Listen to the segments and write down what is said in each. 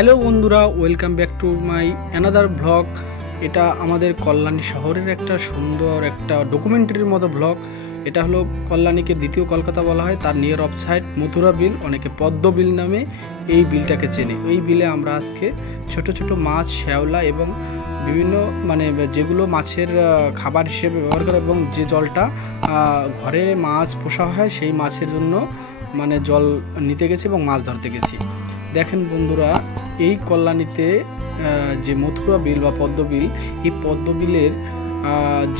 Hello বন্ধুরা, welcome back to my another blog. এটা আমাদের কল্যাণী শহরের একটা সুন্দর একটা ডকুমেন্টারির মতো ব্লগ। এটা হলো কল্যাণীকে দ্বিতীয় কলকাতা বলা হয়, তার near of side Mathura Beel, অনেকে পদ্ম বিল নামে এই বিলটাকে চেনে। এই বিলে আমরা আজকে ছোট ছোট মাছ, শ্যাওলা এবং বিভিন্ন মানে যেগুলো মাছের খাবার হিসেবে ব্যবহার করে এবং যে জলটা ঘরে মাছ পোষা হয়, সেই মাছের জন্য মানে জল নিতে গেছি এবং মাছ ধরতে গেছি। দেখেন বন্ধুরা এই কল্যাণীতে যে মথুরা বিল বা পদ্ম বিল, এই পদ্ম বিলের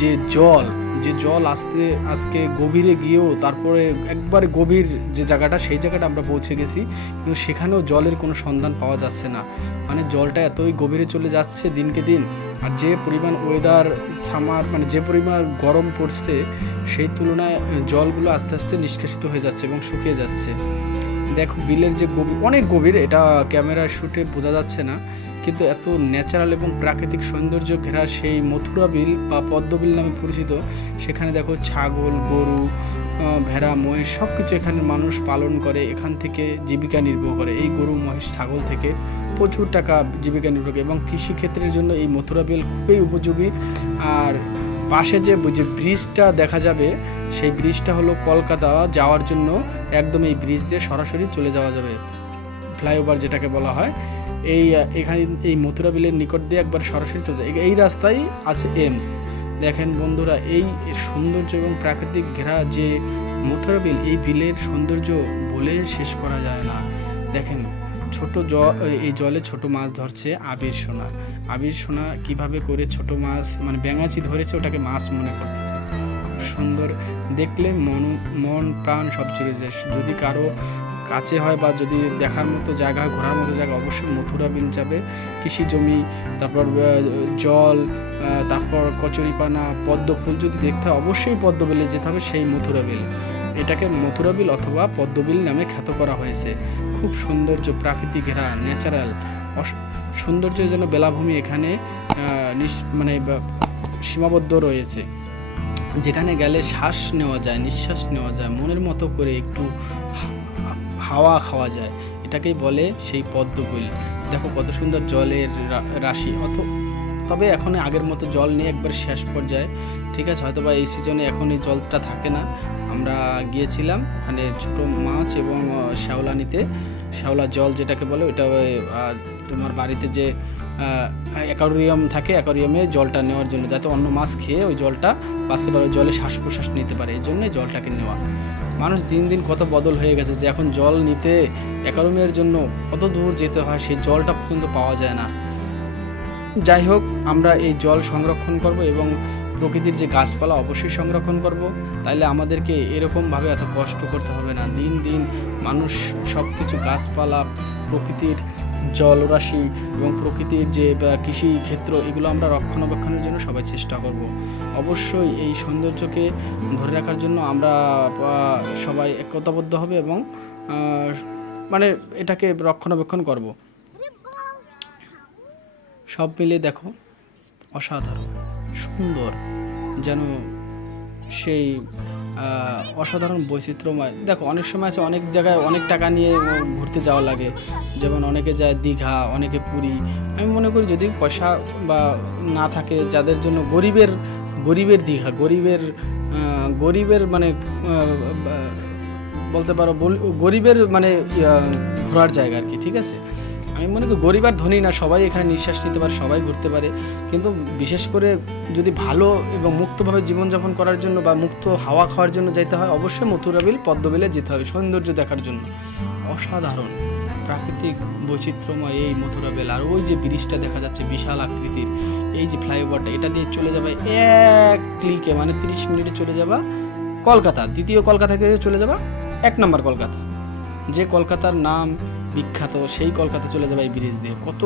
যে জল যে জল আসতে, আজকে গভীরে গিয়েও তারপরে একবারে গভীর যে জায়গাটা, সেই জায়গাটা আমরা পৌঁছে গেছি। কিন্তু সেখানেও জলের কোনো সন্ধান পাওয়া যাচ্ছে না। মানে জলটা এতই গভীরে চলে যাচ্ছে দিনকে দিন, আর যে পরিমাণ ওয়েদার সামার মানে যে পরিমাণ গরম পড়ছে, সেই তুলনায় জলগুলো আস্তে আস্তে নিষ্কাশিত হয়ে যাচ্ছে এবং শুকিয়ে যাচ্ছে। দেখো, বিলের যে গভীর, অনেক গভীর, এটা ক্যামেরার শুটে বোঝা যাচ্ছে না, কিন্তু এত ন্যাচারাল এবং প্রাকৃতিক সৌন্দর্য ঘেরা সেই মথুরা বিল বা পদ্ম বিল নামে পরিচিত, সেখানে দেখো ছাগল, গরু ভেড়া, মহিষ সব কিছু এখানে মানুষ পালন করে, এখান থেকে জীবিকা নির্বাহ করে। এই গরু, মহিষ, ছাগল থেকে প্রচুর টাকা জীবিকা নির্বাহ করে এবং কৃষিক্ষেত্রের জন্য এই মথুরা বিল খুবই উপযোগী। আর পাশে যে যে ব্রিজটা দেখা যাবে সেই ব্রিজটা হলো কলকাতা যাওয়ার জন্য একদম এই ব্রিজ দিয়ে সরাসরি চলে যাওয়া যাবে। ফ্লাইওভার যেটাকে বলা হয়। এই, এখানে, এই মথুরা বিলের নিকট দিয়ে একবার সরাসরি চলে যায়। এই রাস্তায় আছে এমস দেখেন বন্ধুরা, এই সৌন্দর্য এবং প্রাকৃতিক ঘেরা যে মথুরা বিল, এই বিলের সৌন্দর্য বলে শেষ করা যায় না। দেখেন, ছোট জ, এই জলে ছোট মাছ ধরছে আবির সোনা। আবির সোনা কীভাবে করে ছোট মাছ মানে ব্যাঙাচি ধরেছে, ওটাকে মাছ মনে করতেছে। সুন্দর। দেখলে মন মন, প্রাণ সব চলে যায়। যদি কারও কাছে হয় বা যদি দেখার মতো জায়গা ঘোরার মতো জায়গা, অবশ্যই মথুরা বিল যাবে। কৃষি জমি, তারপর জল তারপর কচুরিপানা, পদ্ম ফুল যদি দেখতে হয়, অবশ্যই পদ্ম বিলে যেতে হবে সেই মথুরা বিল। এটাকে মথুরা বিল অথবা পদ্ম বিল নামে খ্যাত করা হয়েছে। খুব সৌন্দর্য, প্রাকৃতিক, ঘেরা ন্যাচারাল সৌন্দর্যের জন্য বেলাভূমি এখানে মানে সীমাবদ্ধ রয়েছে। যেখানে গেলে শ্বাস নেওয়া যায়, নিঃশ্বাস নেওয়া যায়, মনের মতো করে একটু হাওয়া খাওয়া যায়। এটাকেই বলে সেই পদ্মকুল দেখো কত সুন্দর জলের রাশি। অত তবে এখন আগের মতো জল নিয়ে একবার শেষ পর্যায়ে ঠিক আছে? হয়তো বা এই সিজনে এখন এই জলটা থাকে না। আমরা গিয়েছিলাম ওখানে ছোট মাছ এবং শ্যাওলা নিতে। শ্যাওলা জল যেটাকে বলে ওইটা ওই, তোমার বাড়িতে যে অ্যাকোরিয়াম থাকে অ্যাকোরিয়ামে জলটা নেওয়ার জন্য যাতে অন্য মাছ খেয়ে ওই জলটা বাঁচতে পারে জলে শ্বাস প্রশ্বাস নিতে পারে এই জন্যই জলটাকে নেওয়া। মানুষ দিন দিন কত বদল হয়ে গেছে যে এখন জল নিতে অ্যাকোরিয়ামের জন্য কত দূর যেতে হয় সেই জলটা পর্যন্ত পাওয়া যায় না। যাই হোক, আমরা এই জল সংরক্ষণ করব এবং প্রকৃতির যে গাছপালা অবশ্যই সংরক্ষণ করব। তাইলে আমাদেরকে এরকমভাবে এত কষ্ট করতে হবে না। দিন দিন মানুষ সব কিছু গাছপালা, প্রকৃতির জলরাশি এবং প্রকৃতির যে কৃষি ক্ষেত্র, এগুলো আমরা রক্ষণাবেক্ষণের জন্য সবাই চেষ্টা করব। অবশ্যই এই সৌন্দর্যকে ধরে রাখার জন্য আমরা সবাই একতাবদ্ধ হবে এবং মানে এটাকে রক্ষণাবেক্ষণ করব। সব মিলে দেখো, অসাধারণ, সুন্দর, যেন সেই অসাধারণ বৈচিত্র্যময়। দেখো, অনেক সময় আছে, অনেক জায়গায় অনেক টাকা নিয়ে ঘুরতে যাওয়া লাগে। যেমন অনেকে যায় দীঘা, অনেকে পুরী। আমি মনে করি যদি পয়সা বা না থাকে, যাদের জন্য গরিবের গরিবের দীঘা, গরিবের গরিবের মানে বলতে পারো গরিবের মানে ঘোরার জায়গা আর কি, ঠিক আছে? আমি মনে করি গরিব আর ধনী না, সবাই এখানে নিঃশ্বাস নিতে পারে, সবাই ঘুরতে পারে। কিন্তু বিশেষ করে যদি ভালো এবং মুক্তভাবে জীবনযাপন করার জন্য বা মুক্ত হাওয়া খাওয়ার জন্য যেতে হয়, অবশ্যই মথুরাবিল পদ্মবিলে যেতে হবে। সৌন্দর্য দেখার জন্য। অসাধারণ। প্রাকৃতিক বৈচিত্র্যময় এই মথুরাবেল আর ওই যে ব্রিজটা দেখা যাচ্ছে, বিশাল আকৃতির, এই যে ফ্লাইওভারটা, এটা দিয়ে চলে যাবে এক ক্লিকে মানে তিরিশ মিনিটে চলে যাবা কলকাতা। দ্বিতীয় কলকাতা থেকে চলে যাবা এক নম্বর কলকাতা। যে কলকাতার নাম বিখ্যাত, সেই কলকাতা চলে যাবে এই ব্রিজ দিয়ে। কত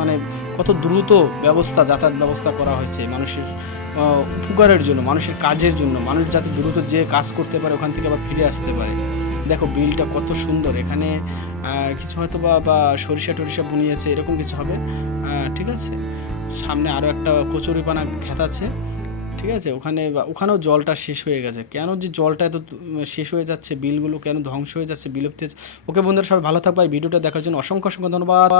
মানে কত দ্রুত ব্যবস্থা, যাতায়াত ব্যবস্থা করা হয়েছে মানুষের উপকারের জন্য, মানুষের কাজের জন্য, মানুষ যাতে দ্রুত যে কাজ করতে পারে ওখান থেকে আবার ফিরে আসতে পারে। দেখো, বিলটা কত সুন্দর, এখানে কিছু হয়তো বা বা সরিষা টরিষা বুনিয়েছে, এরকম কিছু হবে। ঠিক আছে? সামনে আরও একটা কচুরিপানা খেত আছে। ঠিক আছে? ওখানে ওখানেও জলটা শেষ হয়ে গেছে। কেন যে জলটা এত শেষ হয়ে যাচ্ছে? বিলগুলো কেন ধ্বংস হয়ে যাচ্ছে? বিলুপ্তি ওকে বন্ধুরা সবাই ভালো থাকবে ভিডিওটা দেখার জন্য অসংখ্য অসংখ্য ধন্যবাদ।